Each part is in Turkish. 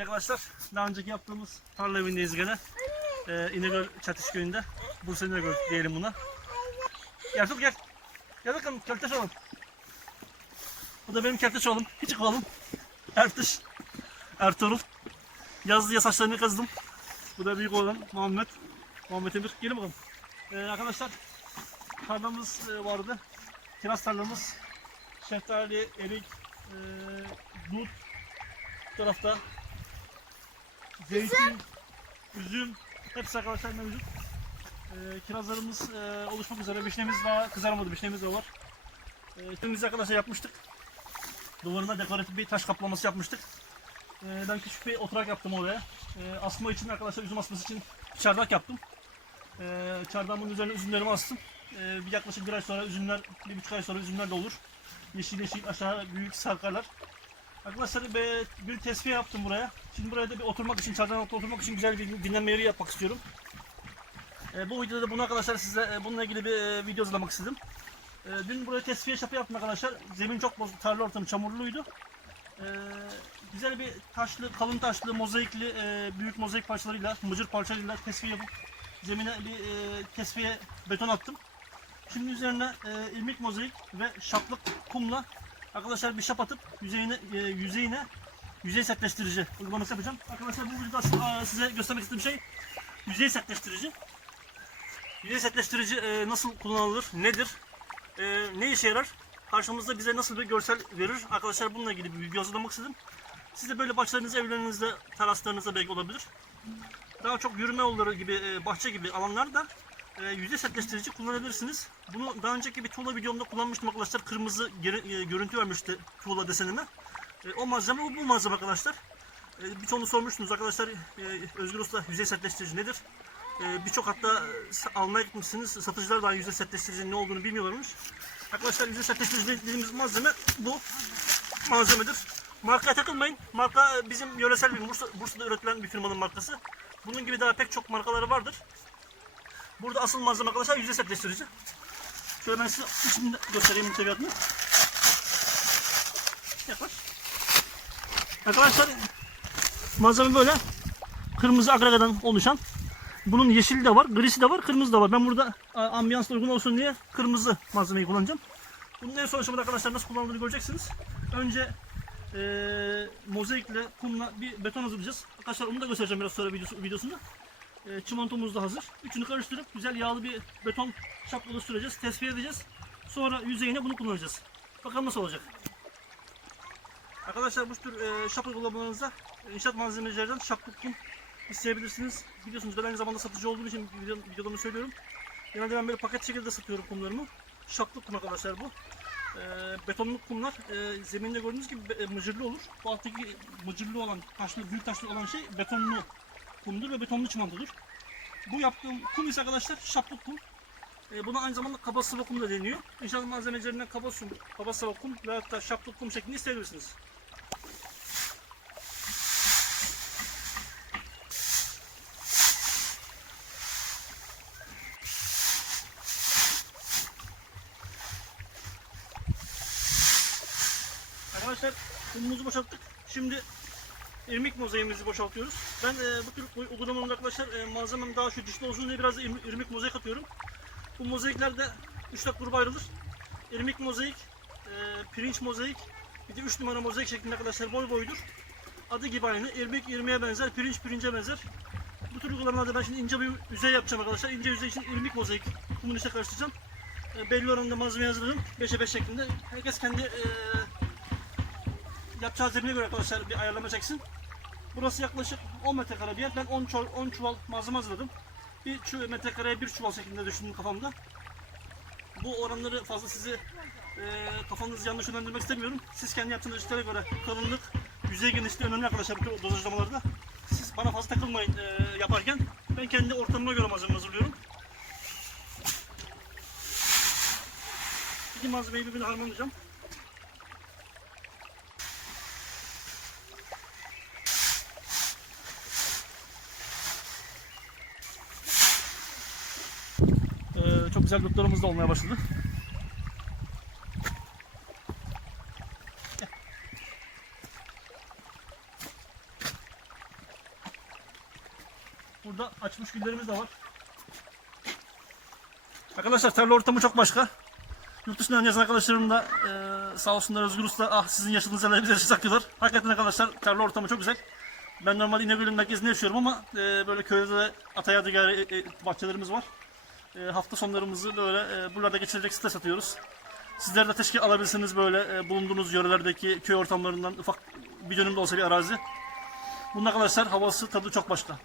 arkadaşlar. Daha önceki yaptığımız tarla evindeyiz gene. Ee, İnegöl Çatış köyünde. Bursa İnegöl diyelim buna. Ertuğrul gel. Gel bakalım kelteş oğlum. Bu da benim kelteş oğlum. Küçük oğlum. Ertuş. Ertuğrul. Yaz diye saçlarını kazıdım. Bu da büyük olan Muhammed. Muhammed Emir. Gelin bakalım. Ee, arkadaşlar tarlamız e, vardı. Kiraz tarlamız. Şeftali, erik, e, dut, bu tarafta zeytin, üzüm, hepsi arkadaşlar mevcut. Ee, kirazlarımız e, oluşmak üzere. Vişnemiz daha kızarmadı. Vişnemiz de var. Ee, Temizliği arkadaşlar yapmıştık. Duvarına dekoratif bir taş kaplaması yapmıştık. Ee, ben küçük bir oturak yaptım oraya. Ee, asma için arkadaşlar üzüm asması için bir çardak yaptım. Ee, çardağımın üzerine üzümlerimi astım. Ee, bir yaklaşık bir ay sonra üzümler, bir buçuk ay sonra üzümler de olur. Yeşil yeşil aşağı büyük sarkarlar. Arkadaşlar be- bir tesviye yaptım buraya. Şimdi buraya da bir oturmak için, çardağın altında oturmak için güzel bir dinlenme yeri yapmak istiyorum. Ee, bu videoda da bunu arkadaşlar size e, bununla ilgili bir e, video hazırlamak istedim. Ee, dün buraya tesviye şapı yaptım arkadaşlar. Zemin çok bozuk, tarla ortamı çamurluydu. Ee, güzel bir taşlı, kalın taşlı, mozaikli, e, büyük mozaik parçalarıyla, mıcır parçalarıyla tesviye yapıp zemine bir e, tesviye beton attım. Şimdi üzerine e, ilmik mozaik ve şaplık kumla arkadaşlar bir şap atıp yüzeyine e, yüzeyine yüzey sertleştirici uygulaması yapacağım. Arkadaşlar bu videoda e, size göstermek istediğim şey yüzey sertleştirici. Yüzey sertleştirici e, nasıl kullanılır, nedir, e, ne işe yarar, karşımızda bize nasıl bir görsel verir. Arkadaşlar bununla ilgili bir video hazırlamak istedim. Siz de böyle bahçelerinizde, evlerinizde, teraslarınızda belki olabilir. Daha çok yürüme yolları gibi, e, bahçe gibi alanlarda e, yüzey sertleştirici kullanabilirsiniz. Bunu daha önceki bir tuğla videomda kullanmıştım arkadaşlar. Kırmızı e, görüntü vermişti tuğla desenime. E, o malzeme bu, bu malzeme arkadaşlar. E, birçoğunu sormuştunuz arkadaşlar. Özgür Usta yüzey sertleştirici nedir? E, Birçok hatta almaya gitmişsiniz. Satıcılar daha yüzey sertleştiricinin ne olduğunu bilmiyorlarmış. Arkadaşlar yüzey sertleştirici dediğimiz malzeme bu malzemedir. Markaya takılmayın. Marka e, bizim yöresel bir Bursa, Bursa'da üretilen bir firmanın markası. Bunun gibi daha pek çok markaları vardır. Burada asıl malzeme arkadaşlar yüzey sertleştirici. Şöyle ben size içini göstereyim müteviyatını. Yaklaş. Arkadaşlar malzeme böyle. Kırmızı agregadan oluşan. Bunun yeşili de var, grisi de var, kırmızı da var. Ben burada a, ambiyansla uygun olsun diye kırmızı malzemeyi kullanacağım. Bunun en son aşamada arkadaşlar nasıl kullanıldığını göreceksiniz. Önce eee mozaikle, kumla bir beton hazırlayacağız. Arkadaşlar onu da göstereceğim biraz sonra videosu, videosunda. E, çimentomuz da hazır. Üçünü karıştırıp güzel yağlı bir beton şap oluşturacağız. Tesviye edeceğiz. Sonra yüzeyine bunu kullanacağız. Bakalım nasıl olacak. Arkadaşlar bu tür e, şap uygulamalarınızda inşaat malzemelerden şaplık kum isteyebilirsiniz. Biliyorsunuz ben aynı zamanda satıcı olduğum için video, videolarımı söylüyorum. Genelde ben böyle paket şekilde satıyorum kumlarımı. Şaplık kum arkadaşlar bu. E, betonluk kumlar e, zeminde gördüğünüz gibi e, mıcırlı olur. Bu alttaki mıcırlı olan, taşlı, büyük taşlı olan şey betonlu kumdur ve betonlu çimentodur. Bu yaptığım kum ise arkadaşlar şaplık kum. E, buna aynı zamanda kaba sıvı kum da deniyor. İnşaat malzemelerinden kaba, su, kaba sıvı kum veya da şaplık kum şeklinde isteyebilirsiniz. Arkadaşlar kumumuzu boşalttık. Şimdi irmik mozaiğimizi boşaltıyoruz. Ben e, bu tür uy- uygulamalarında arkadaşlar e, malzemem daha şu dişli olsun diye biraz da irmik, irmik mozaik atıyorum. Bu mozaikler de 3 4 gruba ayrılır. İrmik mozaik, e, pirinç mozaik, bir de 3 numara mozaik şeklinde arkadaşlar boy boydur. Adı gibi aynı. İrmik irmiğe benzer, pirinç pirince benzer. Bu tür uygulamalarda ben şimdi ince bir yüzey yapacağım arkadaşlar. İnce yüzey için irmik mozaik kumun içine karıştıracağım. E, belli oranda malzeme hazırladım. 5'e 5 şeklinde. Herkes kendi e, yapacağı zemine göre arkadaşlar bir ayarlama çeksin. Burası yaklaşık 10 metrekare bir yer. Ben 10 çuval, 10 çuval malzeme hazırladım. Bir çu metrekareye bir çuval şeklinde düşündüm kafamda. Bu oranları fazla sizi e, kafanızı yanlış yönlendirmek istemiyorum. Siz kendi yaptığınız işlere göre kalınlık, yüzey genişliği önemli arkadaşlar bu dozajlamalarda. Siz bana fazla takılmayın e, yaparken. Ben kendi ortamıma göre malzeme hazırlıyorum. İki malzemeyi birbirine harmanlayacağım. Ee, çok güzel gruplarımız da olmaya başladı. Burada açmış güllerimiz de var. Arkadaşlar tarla ortamı çok başka. Yurt dışından yazan arkadaşlarım da e, sağ olsunlar Özgür Usta ah sizin yaşadığınız yerleri bize saklıyorlar. Hakikaten arkadaşlar tarla ortamı çok güzel. Ben normalde İnegöl'ün merkezinde yaşıyorum ama e, böyle köyde de Atayadığ e, e, bahçelerimiz var. E, hafta sonlarımızı böyle e, buralarda geçirecek site satıyoruz. Sizler de teşkil alabilirsiniz böyle e, bulunduğunuz yörelerdeki köy ortamlarından ufak bir dönüm de olsa bir arazi. Bunun arkadaşlar havası tadı çok başka.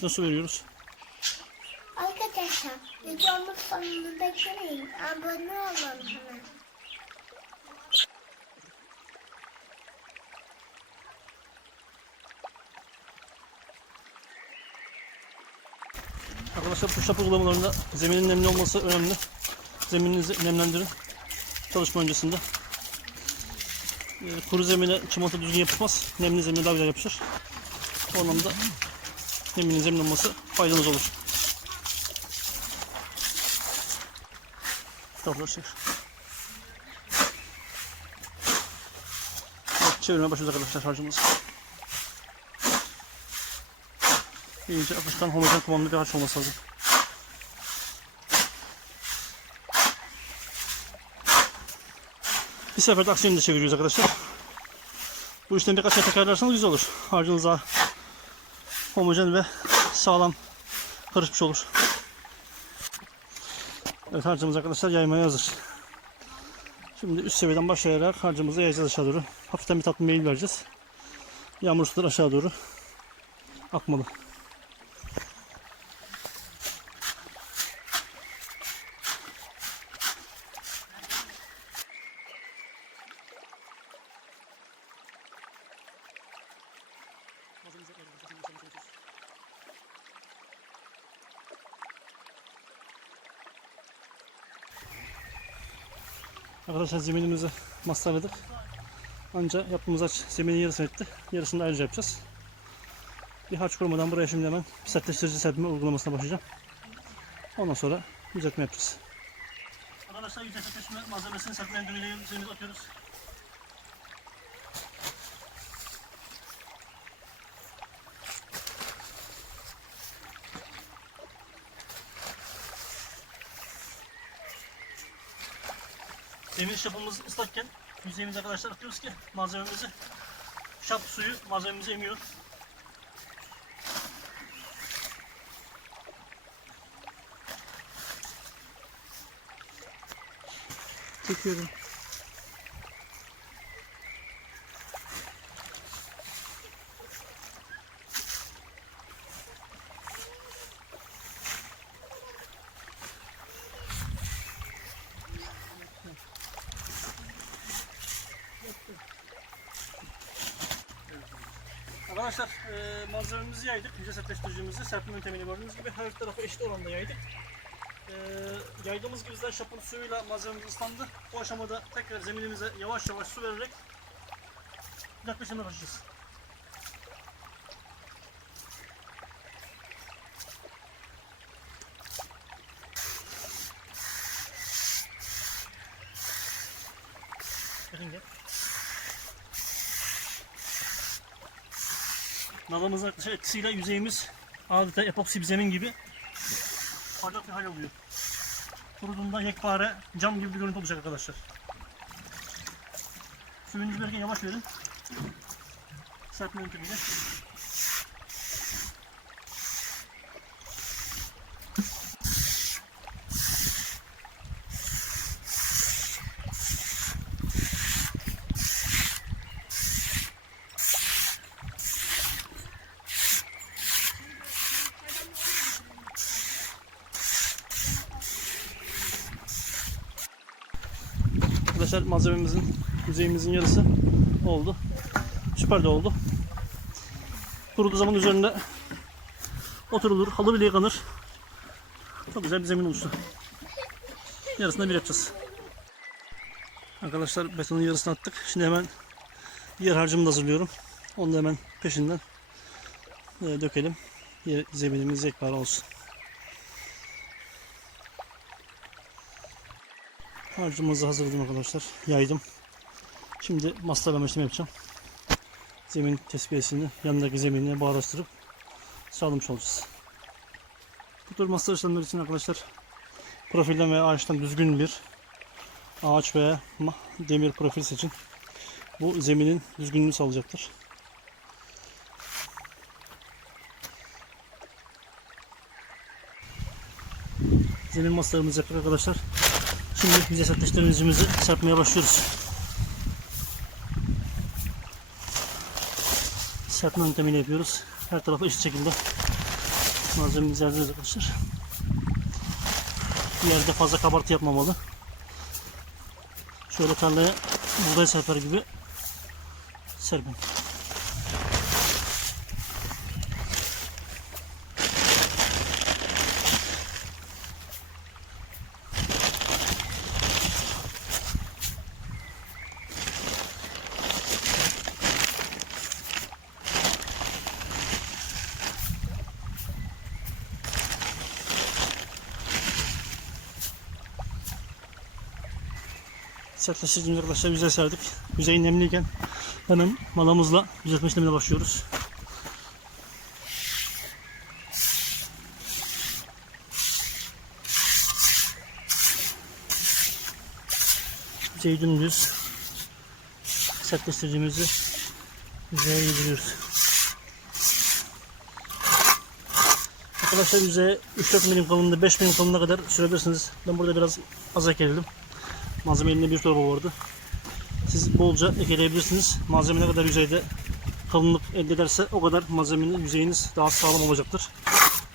Şuna su veriyoruz. Arkadaşlar videomuz sonunu beklemeyin. Abone olun hemen. Arkadaşlar push-up uygulamalarında zeminin nemli olması önemli. Zemininizi nemlendirin. Çalışma öncesinde. Ee, kuru zemine çimento düzgün yapışmaz. Nemli zemine daha güzel yapışır. O anlamda zeminin zemin olması faydalı olur. Çek. Evet, çevirmeye başlıyoruz arkadaşlar harcımız. İyice akışkan homojen kıvamlı bir harç olması lazım. Bir seferde aksiyonu da çeviriyoruz arkadaşlar. Bu işlemi birkaç kere tekrarlarsanız güzel olur. Harcınız daha homojen ve sağlam karışmış olur. Evet harcımız arkadaşlar yaymaya hazır. Şimdi üst seviyeden başlayarak harcımızı yayacağız aşağı doğru. Hafiften bir tatlı meyil vereceğiz. Yağmur suları aşağı doğru akmalı. Arkadaşlar zeminimizi mastarladık. Ancak yaptığımız aç zeminin yarısını etti. Yarısını ayrıca yapacağız. Bir harç kurmadan buraya şimdi hemen sertleştirici serpme uygulamasına başlayacağım. Ondan sonra düzeltme yapacağız. Arkadaşlar yüzey sertleşme malzemesini serpmelendirmeyle üzerimize atıyoruz. Zemin şapımız ıslakken yüzeyimize arkadaşlar atıyoruz ki malzememizi şap suyu malzememizi emiyor. Çekiyorum. Arkadaşlar e, malzememizi yaydık. Yüce sertleştiricimizi serpme yöntemiyle gördüğünüz gibi her tarafı eşit oranda yaydık. E, yaydığımız gibi zaten şapın suyuyla malzememiz ıslandı. Bu aşamada tekrar zeminimize yavaş yavaş su vererek yaklaşımına başlayacağız. Bakın gel. Nalımızın arkadaşlar etkisiyle yüzeyimiz adeta epoksi bir zemin gibi parlak bir hal alıyor. Kuruduğunda yekpare cam gibi bir görüntü olacak arkadaşlar. Suyunuzu verirken yavaş verin. Serpme yöntemiyle. Arkadaşlar malzememizin yüzeyimizin yarısı oldu. Süper de oldu. Kuruduğu zaman üzerinde oturulur. Halı bile yıkanır. Çok güzel bir zemin oluştu. Yarısında bir yapacağız. Arkadaşlar betonun yarısını attık. Şimdi hemen diğer harcımı da hazırlıyorum. Onu da hemen peşinden e, dökelim. Zeminimiz yekpare olsun. Harcımızı hazırladım arkadaşlar. Yaydım. Şimdi mastalama işlemi yapacağım. Zemin tespihesini yanındaki zeminine bağlaştırıp sağlamış olacağız. Bu tür masal işlemleri için arkadaşlar profilden veya ağaçtan düzgün bir ağaç veya demir profil seçin. Bu zeminin düzgünlüğünü sağlayacaktır. Zemin masalarımız yaptık arkadaşlar. Şimdi bize sertleştiricimizi serpmeye başlıyoruz. Serpme yöntemini yapıyoruz. Her tarafa eşit şekilde malzememizi yazıyoruz arkadaşlar. Bir yerde fazla kabartı yapmamalı. Şöyle tarlaya buğday serper gibi serpin. Sertleştirdiğimiz arkadaşlar yüzeye serdik. Yüzey nemliyken hemen malamızla düzeltme işlemine başlıyoruz. Yüzeyi dümdüz sertleştirdiğimizi yüzeye yediriyoruz. Arkadaşlar yüzeye 3-4 milim kalınlığında 5 milim kalınlığına kadar sürebilirsiniz. Ben burada biraz az ekledim. Malzeme elinde bir torba vardı. Siz bolca ekleyebilirsiniz. Malzeme ne kadar yüzeyde kalınlık elde ederse o kadar malzemenin yüzeyiniz daha sağlam olacaktır.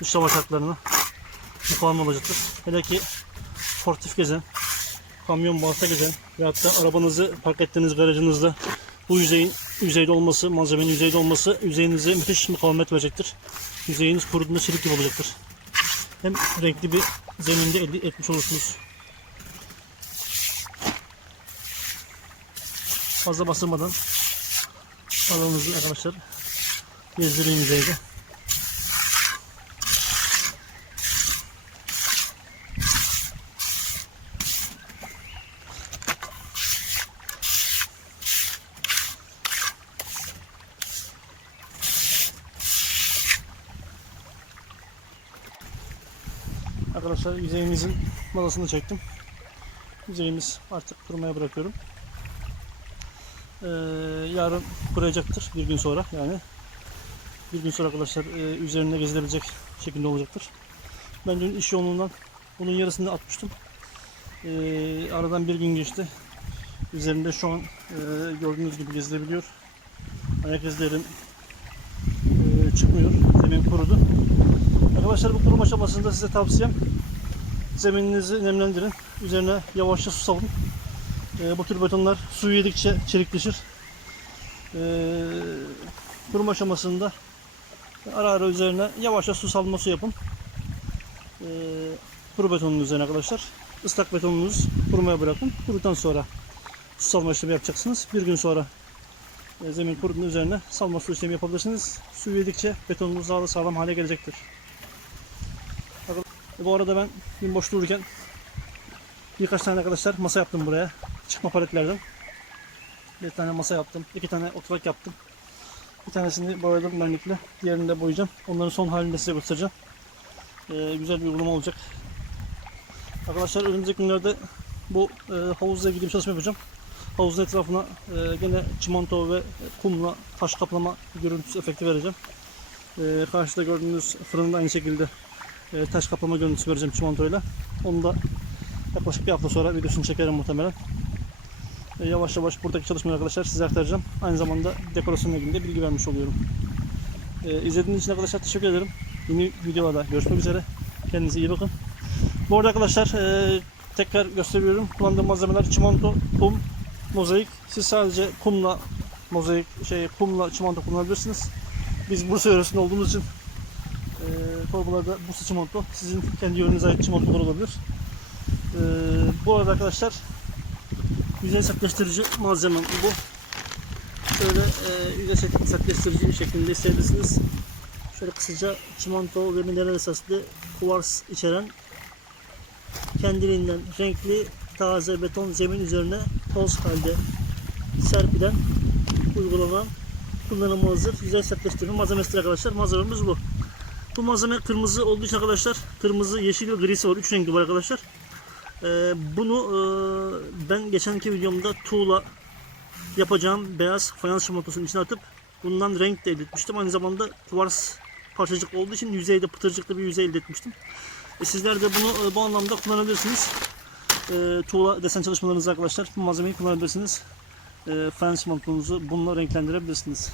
Dışlama şartlarına mukavemet olacaktır. Hele ki sportif gezen, kamyon balta gezen veyahut da arabanızı park ettiğiniz garajınızda bu yüzeyin yüzeyde olması, malzemenin yüzeyde olması yüzeyinize müthiş mukavemet verecektir. Yüzeyiniz kuruduğunda çelik gibi olacaktır. Hem renkli bir zeminde elde etmiş olursunuz. Fazla basılmadan balonumuzu arkadaşlar gezdireyim yüzeyde. Arkadaşlar yüzeyimizin malasını çektim. Yüzeyimiz artık kurumaya bırakıyorum. Ee, yarın kuracaktır bir gün sonra yani bir gün sonra arkadaşlar e, üzerinde gezilebilecek şekilde olacaktır. Ben dün iş yoğunluğundan bunun yarısını atmıştım. Ee, aradan bir gün geçti. Üzerinde şu an e, gördüğünüz gibi gezilebiliyor. Ayak izlerim e, çıkmıyor. Zemin kurudu. Arkadaşlar bu kurum aşamasında size tavsiyem zemininizi nemlendirin. Üzerine yavaşça su salın. E, bu tür betonlar suyu yedikçe çelikleşir. E, kurum aşamasında ara ara üzerine yavaşça su salması yapın. E, kuru betonun üzerine arkadaşlar. Islak betonunuzu kurumaya bırakın. Kurudan sonra su salma işlemi yapacaksınız. Bir gün sonra e, zemin kuruduğunun üzerine salma su işlemi yapabilirsiniz. Suyu yedikçe betonunuz daha da sağlam hale gelecektir. Bu arada ben gün boş dururken birkaç tane arkadaşlar masa yaptım buraya. Çıkma paletlerden. Bir tane masa yaptım. iki tane oturak yaptım. Bir tanesini boyadım benlikle. Diğerini de boyayacağım. Onların son halini de size göstereceğim. Ee, güzel bir uygulama olacak. Arkadaşlar önümüzdeki günlerde bu e, havuzla ilgili bir çalışma yapacağım. Havuzun etrafına e, gene çimento ve kumla taş kaplama görüntüsü efekti vereceğim. E, karşıda gördüğünüz fırında aynı şekilde e, taş kaplama görüntüsü vereceğim çimentoyla. Onu da yaklaşık bir hafta sonra videosunu çekerim muhtemelen. E, yavaş yavaş buradaki çalışmaları arkadaşlar size aktaracağım. Aynı zamanda dekorasyonla ilgili de bilgi vermiş oluyorum. E, izlediğiniz için arkadaşlar teşekkür ederim. Yeni videolarda görüşmek üzere. Kendinize iyi bakın. Bu arada arkadaşlar e, tekrar gösteriyorum. Kullandığım malzemeler çimento, kum, mozaik. Siz sadece kumla mozaik şey kumla çimento kullanabilirsiniz. Biz Bursa yöresinde olduğumuz için e, torbalarda Bursa çimento sizin kendi yörenize ait çimentolar olabilir. E, bu arada arkadaşlar yüzey sertleştirici malzemem bu. Şöyle e, yüzey sertleştirici şeklinde isteyebilirsiniz. Şöyle kısaca çimento ve mineral esaslı kuvars içeren kendiliğinden renkli taze beton zemin üzerine toz halde serpilen uygulanan kullanıma hazır yüzey sertleştirme malzemesidir arkadaşlar. Malzememiz bu. Bu malzeme kırmızı olduğu için arkadaşlar kırmızı, yeşil ve grisi var. Üç rengi var arkadaşlar. Ee, bunu e, ben geçenki videomda tuğla yapacağım beyaz fayans şamatosunun içine atıp bundan renk de elde etmiştim. Aynı zamanda kuvars parçacık olduğu için yüzeyde pıtırcıklı bir yüzey elde etmiştim. E, sizler de bunu e, bu anlamda kullanabilirsiniz. Tuğla desen çalışmalarınızda arkadaşlar bu malzemeyi kullanabilirsiniz. Fayans şamatonunuzu bununla renklendirebilirsiniz.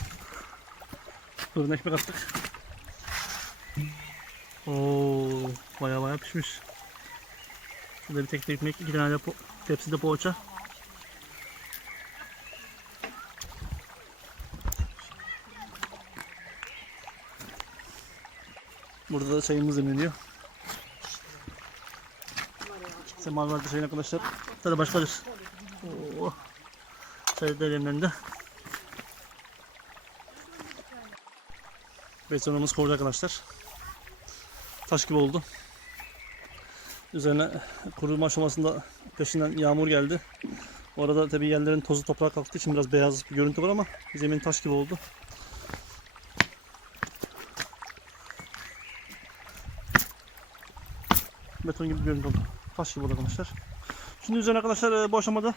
Fırına ekmek attık. Oo, baya baya pişmiş. Şurada bir tek ekmek, iki tane de po tepside poğaça. Burada da çayımız demleniyor. Semaver vardı şeyin arkadaşlar. Tadı başkadır. Oo. Çay da demlendi. Betonumuz korudu arkadaşlar. Taş gibi oldu. Üzerine kurulma aşamasında peşinden yağmur geldi. Orada tabi yerlerin tozu toprağa kalktığı için biraz beyaz bir görüntü var ama zemin taş gibi oldu. Beton gibi bir görüntü oldu. Taş gibi oldu arkadaşlar. Şimdi üzerine arkadaşlar e, bu aşamada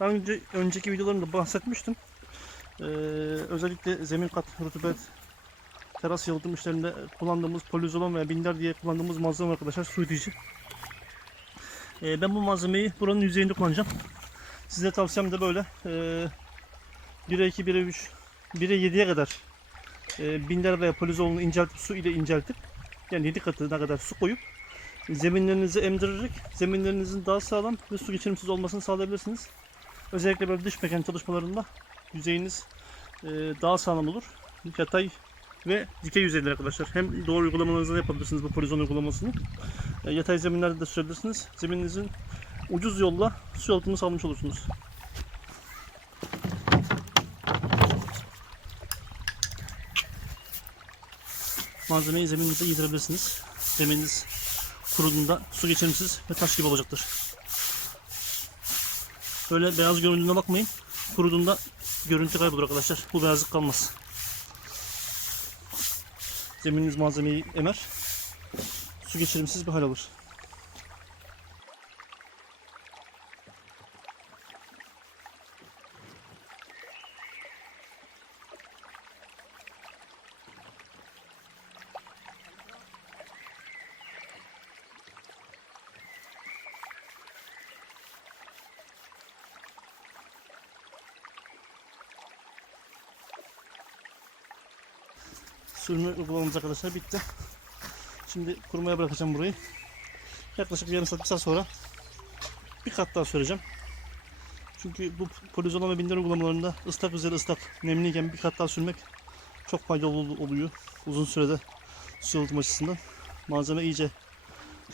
ben önce, önceki videolarımda bahsetmiştim. Ee, özellikle zemin kat rutubet teras yalıtım işlerinde kullandığımız polizolon veya binder diye kullandığımız malzeme arkadaşlar su itici. Ee, ben bu malzemeyi buranın yüzeyinde kullanacağım. Size tavsiyem de böyle. Ee, 1'e 2, 1'e 3, 1'e 7'ye kadar e, binder veya polizolonu inceltip su ile inceltip yani 7 katına kadar su koyup zeminlerinizi emdirerek zeminlerinizin daha sağlam ve su geçirimsiz olmasını sağlayabilirsiniz. Özellikle böyle dış mekan çalışmalarında yüzeyiniz e, daha sağlam olur. Yatay ve dikey yüzeyler arkadaşlar. Hem doğru uygulamalarınızı yapabilirsiniz bu polizon uygulamasını. E, yatay zeminlerde de sürebilirsiniz. Zemininizin ucuz yolla su yalıtımını sağlamış olursunuz. Malzemeyi zemininize yedirebilirsiniz. Zemininiz kuruduğunda su geçirimsiz ve taş gibi olacaktır. Böyle beyaz göründüğüne bakmayın. Kuruduğunda görüntü kaybolur arkadaşlar. Bu beyazlık kalmaz. Zemininiz malzemeyi emer. Su geçirimsiz bir hal alır. Sürme uygulamamız arkadaşlar bitti. Şimdi kurumaya bırakacağım burayı. Yaklaşık yarım saat bir saat sonra bir kat daha süreceğim. Çünkü bu polizolama ve uygulamalarında ıslak üzeri ıslak nemliyken bir kat daha sürmek çok faydalı ol- oluyor. Uzun sürede su yalıtım açısından. Malzeme iyice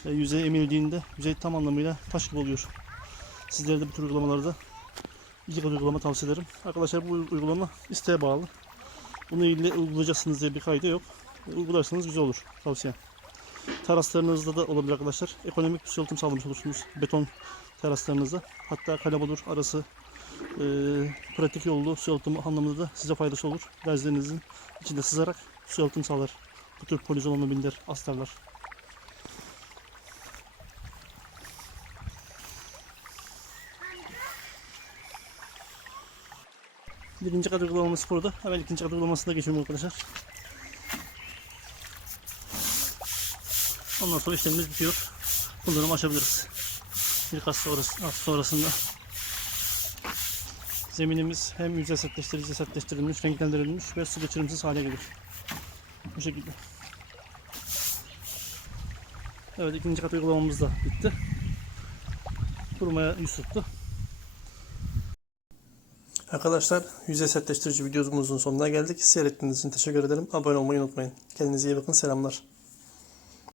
e, yüzeye emildiğinde yüzey tam anlamıyla taş gibi oluyor. Sizlere de bu tür uygulamalarda iki kat uygulama tavsiye ederim. Arkadaşlar bu uygulama isteğe bağlı. Bunu ile uygulayacaksınız diye bir kaydı yok. Uygularsanız güzel olur. Tavsiye. Teraslarınızda da olabilir arkadaşlar. Ekonomik bir yalıtım sağlamış olursunuz. Beton teraslarınızda. Hatta kalabalık arası e, pratik yollu su yalıtımı anlamında da size faydası olur. Bezlerinizin içinde sızarak su yalıtım sağlar. Bu tür polizolama binder astarlar. Birinci kat uygulaması burada. Hemen ikinci kat uygulamasına geçiyorum arkadaşlar. Ondan sonra işlemimiz bitiyor. Bunları açabiliriz. Bir kat sonrası, sonrasında zeminimiz hem yüzey sertleştirici sertleştirilmiş, renklendirilmiş ve su geçirimsiz hale gelir. Bu şekilde. Evet ikinci kat uygulamamız da bitti. Kurumaya yüz tuttu. Arkadaşlar yüzey sertleştirici videomuzun sonuna geldik. Seyrettiğiniz için teşekkür ederim. Abone olmayı unutmayın. Kendinize iyi bakın. Selamlar.